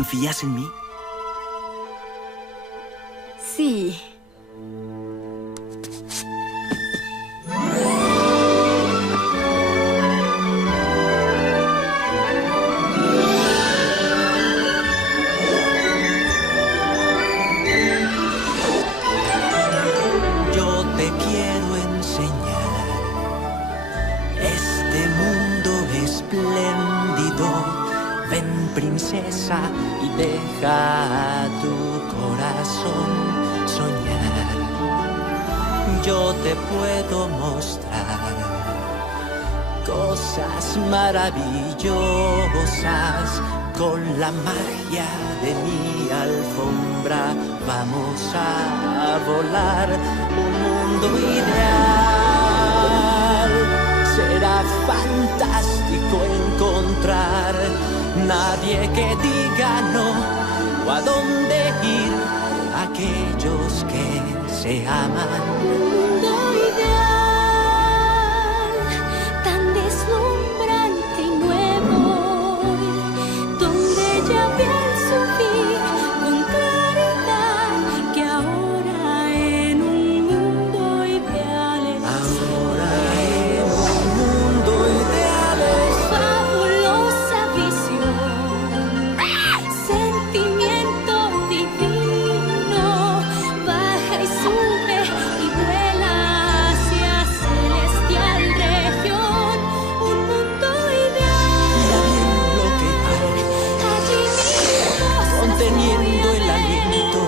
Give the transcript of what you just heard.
¿Confías en mí? Sí. Yo te quiero enseñar este mundo espléndido. Ven, princesa, y deja a tu corazón soñar. Yo te puedo mostrar cosas maravillosas. Con la magia de mi alfombra vamos a volar. Un mundo ideal. Será fantástico encontrar nadie que diga no o a dónde ir. Aquellos que se aman. Mundo ideal, tan deslumbrante y nuevo, donde ya vi al subir con claridad que ahora en un mundo ideal Ahora en un mundo ideal es fabulosa visión, sentimiento divino, baja y sube y vuela hacia celestial región, un mundo ideal. mira bien lo que hay, Allí mismo conteniendo el aliento.